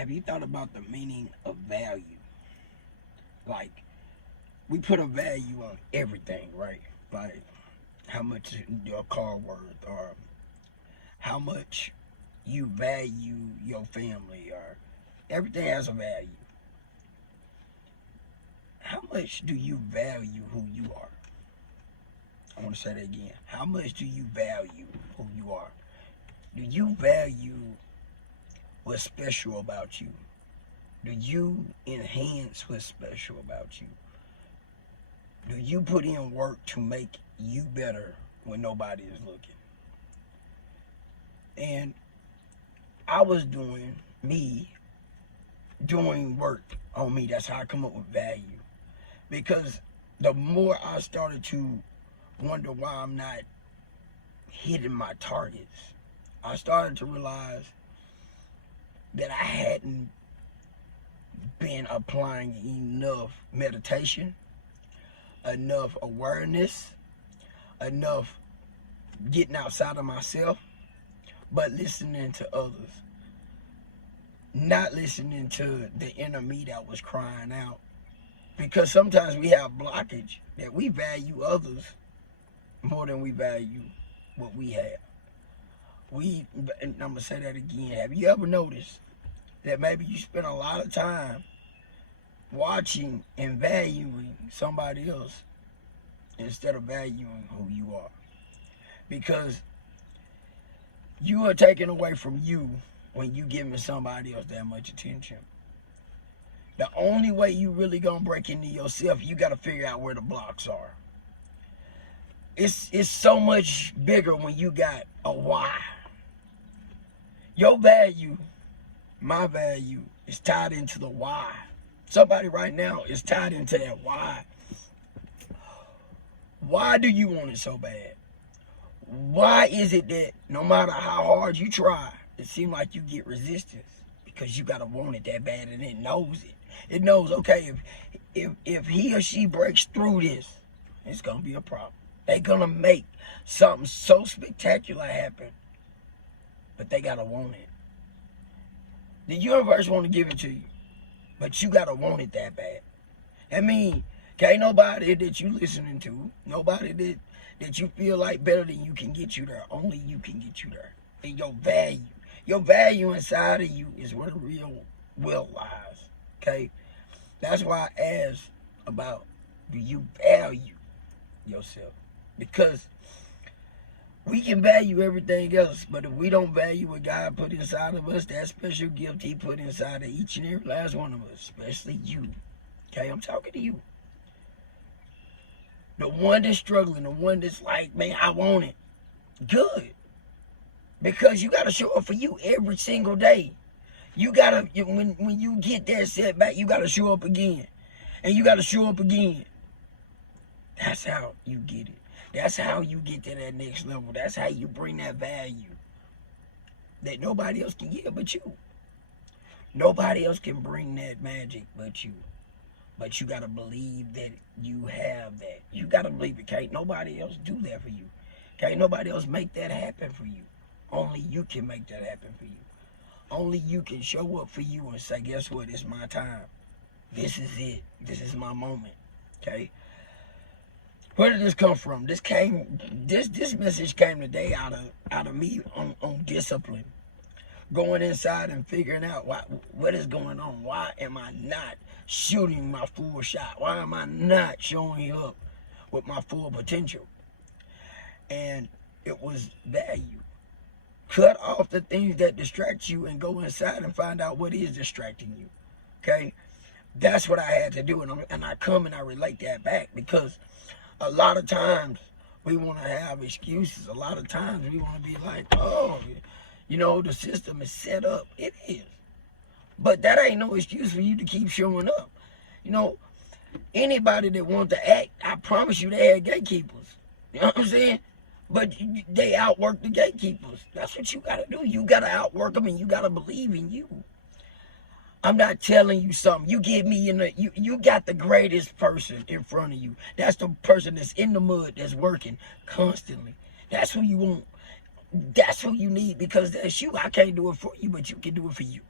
Have you thought about the meaning of value? Like, we put a value on everything, right? Like, how much your car worth, or how much you value your family, or everything has a value. How much do you value who you are? I want to say that again. How much do you value who you are? Do you value what's special about you? Do you enhance what's special about you? Do you put in work to make you better when nobody is looking? And I was doing work on me. That's how I come up with value. Because the more I started to wonder why I'm not hitting my targets, I started to realize that I hadn't been applying enough meditation, enough awareness, enough getting outside of myself, but listening to others. Not listening to the inner me that was crying out. Because sometimes we have blockage that we value others more than we value what we have. And I'm going to say that again. Have you ever noticed that maybe you spend a lot of time watching and valuing somebody else instead of valuing who you are? Because you are taken away from you when you giving somebody else that much attention. The only way you really gonna break into yourself, you gotta figure out where the blocks are. It's so much bigger when you got a why. Your value, my value, is tied into the why. Somebody right now is tied into that why. Why do you want it so bad? Why is it that no matter how hard you try, it seems like you get resistance? Because you gotta want it that bad, and it knows it. It knows, okay, if he or she breaks through this, it's gonna be a problem. They're gonna make something so spectacular happen, but they gotta want it. The universe want to give it to you, but you gotta want it that bad. I mean, can't nobody that you listening to, nobody that you feel like better than you can get you there. Only you can get you there. And your value inside of you is where the real will lies. Okay? That's why I asked about, do you value yourself? Because we can value everything else, but if we don't value what God put inside of us, that special gift he put inside of each and every last one of us, especially you. Okay, I'm talking to you. The one that's struggling, the one that's like, man, I want it. Good. Because you got to show up for you every single day. You got to, when you get that setback, you got to show up again. And you got to show up again. That's how you get it. That's how you get to that next level. That's how you bring that value that nobody else can give but you. Nobody else can bring that magic but you. But you got to believe that you have that. You got to believe it. Can't nobody else do that for you. Can't nobody else make that happen for you. Only you can make that happen for you. Only you can show up for you and say, guess what? It's my time. This is it. This is my moment. Okay? Where did this come from? This message came today out of me on discipline. Going inside and figuring out what is going on. Why am I not shooting my full shot? Why am I not showing up with my full potential? And it was value. Cut off the things that distract you and go inside and find out what is distracting you. Okay? That's what I had to do. And I come and I relate that back, because a lot of times we want to have excuses. A lot of times we want to be like, oh, you know, the system is set up. It is. But that ain't no excuse for you to keep showing up. You know, anybody that wants to act, I promise you they had gatekeepers. You know what I'm saying? But they outwork the gatekeepers. That's what you got to do. You got to outwork them, and you got to believe in you. I'm not telling you something. You give me you got the greatest person in front of you. That's the person that's in the mud, that's working constantly. That's who you want. That's who you need, because that's you. I can't do it for you, but you can do it for you.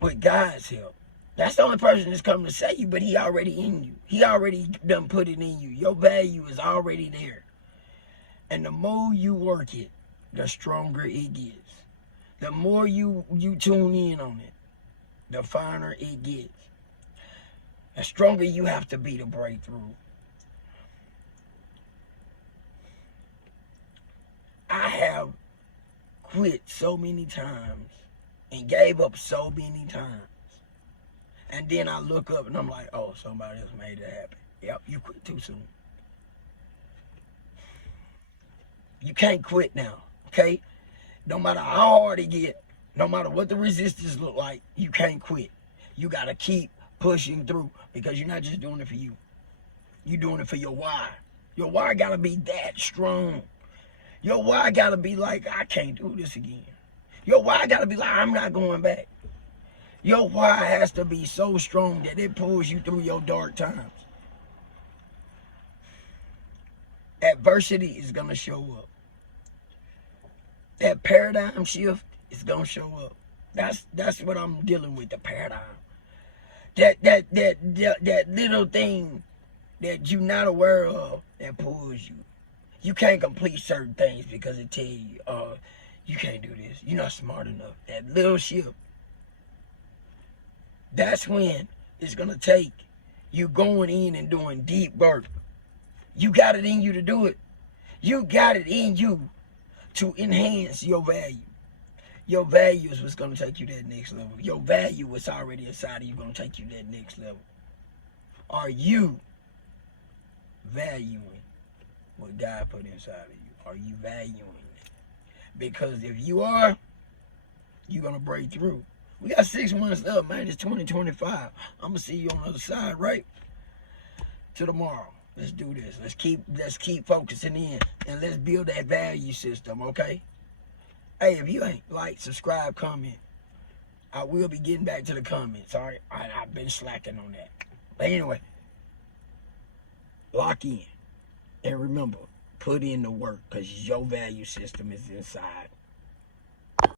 with God's help. That's the only person that's coming to save you, but he already in you. He already done put it in you. Your value is already there. And the more you work it, the stronger it gets. The more you tune in on it, the finer it gets. The stronger you have to be to break through. I have quit so many times and gave up so many times. And then I look up and I'm like, oh, somebody else made it happen. Yep, you quit too soon. You can't quit now, okay? No matter how hard it get, no matter what the resistance look like, you can't quit. You got to keep pushing through because you're not just doing it for you. You're doing it for your why. Your why got to be that strong. Your why got to be like, I can't do this again. Your why got to be like, I'm not going back. Your why has to be so strong that it pulls you through your dark times. Adversity is going to show up. That paradigm shift is going to show up. That's what I'm dealing with, the paradigm. That little thing that you're not aware of that pulls you. You can't complete certain things because it tell you, you can't do this. You're not smart enough. That little shift. That's when it's going to take you going in and doing deep work. You got it in you to do it. You got it in you to enhance your value. Your value is what's going to take you to that next level. Your value is already inside of you going to take you to that next level. Are you valuing what God put inside of you? Are you valuing it? Because if you are, you're going to break through. We got 6 months left, man. It's 2025. I'm going to see you on the other side, right? Till tomorrow. Let's do this. Let's keep focusing in and let's build that value system, okay? Hey, if you ain't like, subscribe, comment, I will be getting back to the comments. All right, I've been slacking on that. But anyway, lock in and remember, put in the work because your value system is inside.